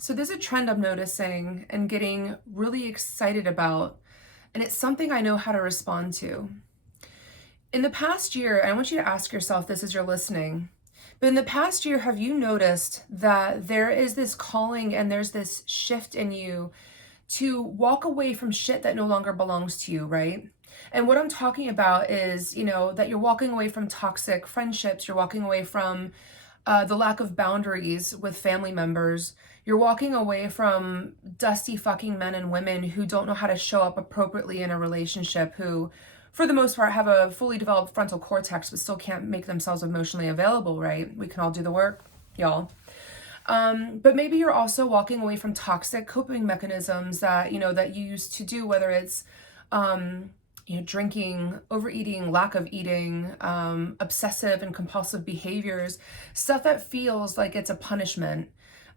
So there's a trend I'm noticing and getting really excited about, and it's something I know how to respond to. In the past year, and I want you to ask yourself this as you're listening, but in the past year, have you noticed that there is this calling and there's this shift in you to walk away from shit that no longer belongs to you, right? And what I'm talking about is, that you're walking away from toxic friendships, you're walking away from the lack of boundaries with family members. You're walking away from dusty fucking men and women who don't know how to show up appropriately in a relationship, who, for the most part, have a fully developed frontal cortex but still can't make themselves emotionally available, right? We can all do the work, y'all. But maybe you're also walking away from toxic coping mechanisms that, that you used to do, whether it's, drinking, overeating, lack of eating, obsessive and compulsive behaviors, stuff that feels like it's a punishment.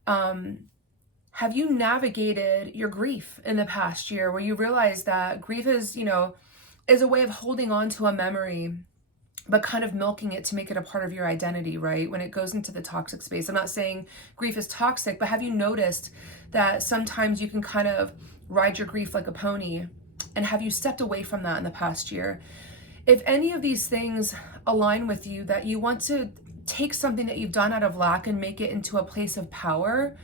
Have you navigated your grief in the past year where you realize that grief is a way of holding on to a memory, but kind of milking it to make it a part of your identity, right? When it goes into the toxic space. I'm not saying grief is toxic, but have you noticed that sometimes you can kind of ride your grief like a pony? And have you stepped away from that in the past year? If any of these things align with you, that you want to take something that you've done out of lack and make it into a place of power,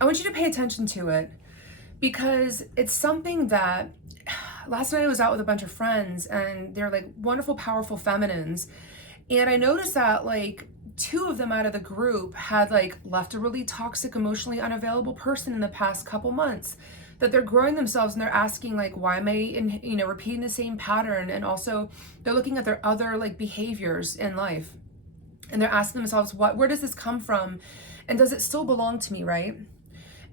I want you to pay attention to it, because it's something that last night I was out with a bunch of friends and they're like wonderful, powerful feminines. And I noticed that like two of them out of the group had like left a really toxic, emotionally unavailable person in the past couple months, that they're growing themselves and they're asking like, why am I repeating the same pattern? And also they're looking at their other like behaviors in life and they're asking themselves, where does this come from? And does it still belong to me, right?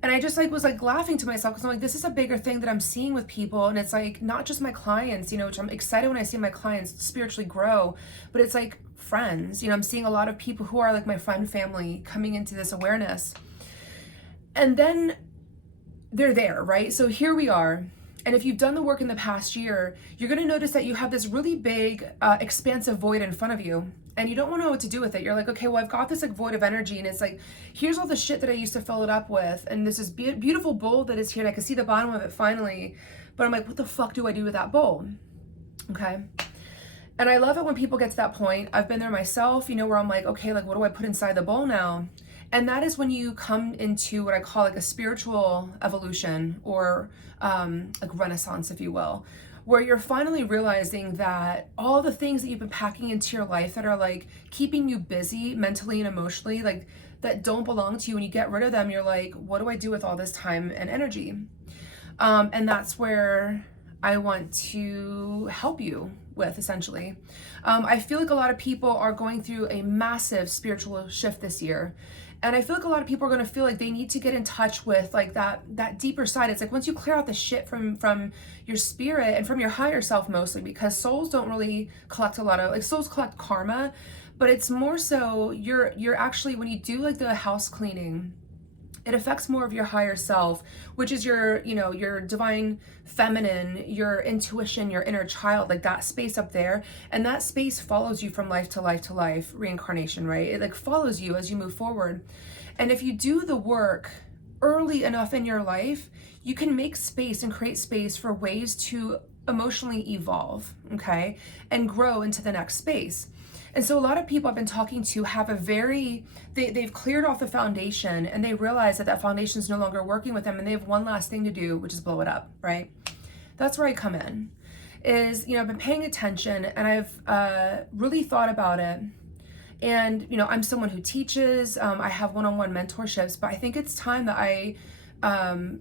And I just like was like laughing to myself because I'm like, this is a bigger thing that I'm seeing with people. And it's like, not just my clients, which I'm excited when I see my clients spiritually grow, but it's like friends, I'm seeing a lot of people who are like my friend family coming into this awareness. And then they're there, right? So here we are. And if you've done the work in the past year, you're going to notice that you have this really big, expansive void in front of you. And you don't want to know what to do with it. You're like, okay, well, I've got this like void of energy. And it's like, here's all the shit that I used to fill it up with. And this is beautiful bowl that is here. And I can see the bottom of it finally. But I'm like, what the fuck do I do with that bowl? Okay. And I love it when people get to that point. I've been there myself, where I'm like, okay, like, what do I put inside the bowl now? And that is when you come into what I call like a spiritual evolution, or like renaissance, if you will, where you're finally realizing that all the things that you've been packing into your life that are like keeping you busy mentally and emotionally, like that don't belong to you, when you get rid of them, you're like, what do I do with all this time and energy? And that's where I want to help you with, essentially. I feel like a lot of people are going through a massive spiritual shift this year. And I feel like a lot of people are going to feel like they need to get in touch with like that deeper side. It's like once you clear out the shit from your spirit and from your higher self, mostly, because souls don't really collect a lot of, like, souls collect karma, but it's more so you're actually, when you do like the house cleaning, it affects more of your higher self, which is your divine feminine, your intuition, your inner child, like that space up there. And that space follows you from life to life to life, reincarnation, right? It like follows you as you move forward. And if you do the work early enough in your life, you can make space and create space for ways to emotionally evolve, okay? And grow into the next space. And so a lot of people I've been talking to have they've cleared off the foundation, and they realize that foundation is no longer working with them, and they have one last thing to do, which is blow it up, right? That's where I come in, is, I've been paying attention, and I've really thought about it. And, I'm someone who teaches, I have one-on-one mentorships, but I think it's time that I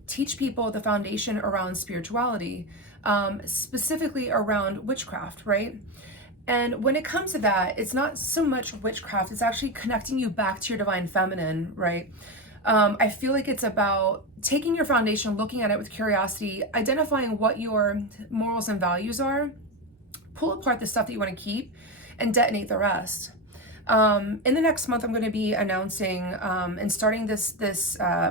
teach people the foundation around spirituality, specifically around witchcraft, right? And when it comes to that, it's not so much witchcraft, it's actually connecting you back to your divine feminine, right? I feel like it's about taking your foundation, looking at it with curiosity, identifying what your morals and values are, pull apart the stuff that you want to keep, and detonate the rest. In the next month, I'm going to be announcing and starting this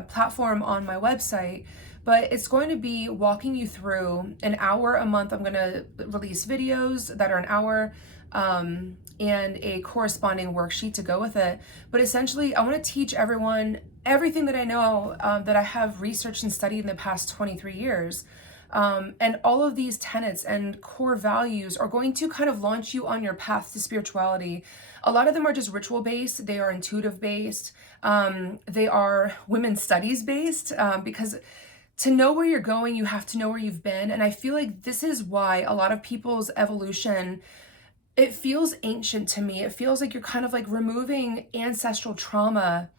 platform on my website, but it's going to be walking you through an hour a month. I'm going to release videos that are an hour and a corresponding worksheet to go with it. But essentially, I want to teach everyone everything that I know, that I have researched and studied in the past 23 years. And all of these tenets and core values are going to kind of launch you on your path to spirituality. A lot of them are just ritual based, they are intuitive based, they are women's studies based, because to know where you're going, you have to know where you've been. And I feel like this is why a lot of people's evolution, it feels ancient to me. It feels like you're kind of like removing ancestral trauma,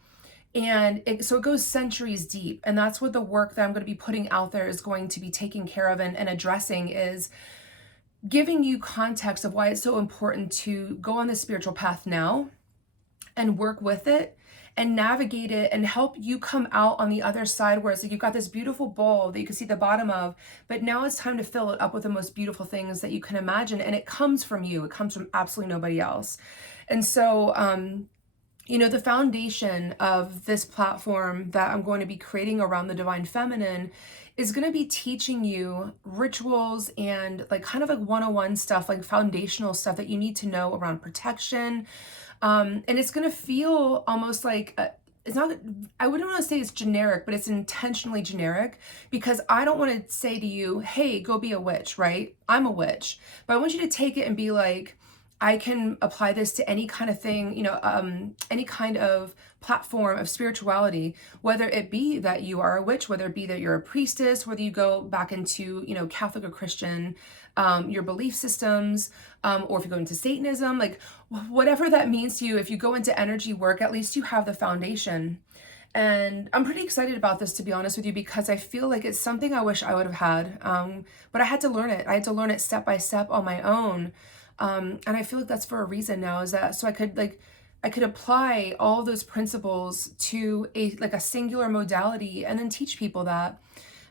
and so it goes centuries deep. And that's what the work that I'm going to be putting out there is going to be taking care of and addressing, is giving you context of why it's so important to go on the spiritual path now and work with it and navigate it and help you come out on the other side, where it's like you've got this beautiful bowl that you can see the bottom of, but now it's time to fill it up with the most beautiful things that you can imagine. And it comes from you. It comes from absolutely nobody else. And so, the foundation of this platform that I'm going to be creating around the divine feminine is going to be teaching you rituals and like kind of like 101 stuff, like foundational stuff that you need to know around protection. And it's going to feel almost like it's not, I wouldn't want to say it's generic, but it's intentionally generic, because I don't want to say to you, hey, go be a witch, right? I'm a witch. But I want you to take it and be like, I can apply this to any kind of thing, any kind of platform of spirituality, whether it be that you are a witch, whether it be that you're a priestess, whether you go back into, Catholic or Christian, your belief systems, or if you go into Satanism, like whatever that means to you. If you go into energy work, at least you have the foundation. And I'm pretty excited about this, to be honest with you, because I feel like it's something I wish I would have had. But I had to learn it. I had to learn it step by step on my own. And I feel like that's for a reason now, is that so I could apply all those principles to a singular modality and then teach people that.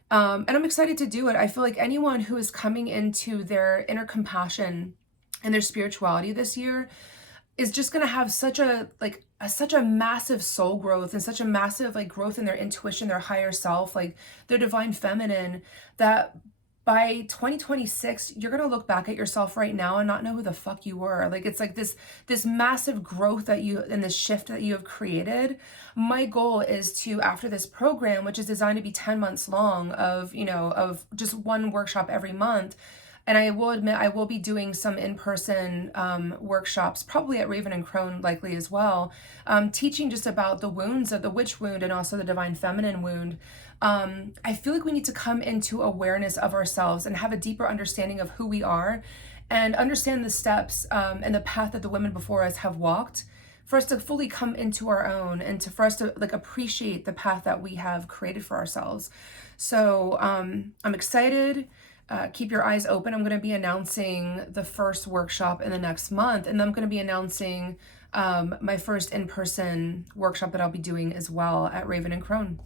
And I'm excited to do it. I feel like anyone who is coming into their inner compassion and their spirituality this year is just going to have such a massive soul growth and such a massive growth in their intuition, their higher self, like their divine feminine, that by 2026, you're going to look back at yourself right now and not know who the fuck you were. Like, it's like this massive growth that you, and this shift that you have created. My goal is to, after this program, which is designed to be 10 months long, of just one workshop every month. And I will admit, I will be doing some in-person workshops, probably at Raven and Crone likely as well, teaching just about the wounds of the witch wound and also the divine feminine wound. I feel like we need to come into awareness of ourselves and have a deeper understanding of who we are, and understand the steps and the path that the women before us have walked, for us to fully come into our own, and for us to appreciate the path that we have created for ourselves. So I'm excited. Keep your eyes open. I'm going to be announcing the first workshop in the next month, and then I'm going to be announcing my first in-person workshop that I'll be doing as well at Raven and Crone.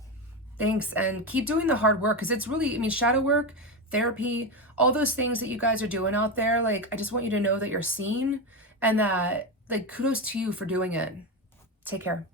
Thanks, and keep doing the hard work, because it's really, shadow work, therapy, all those things that you guys are doing out there. I just want you to know that you're seen, and that kudos to you for doing it. Take care.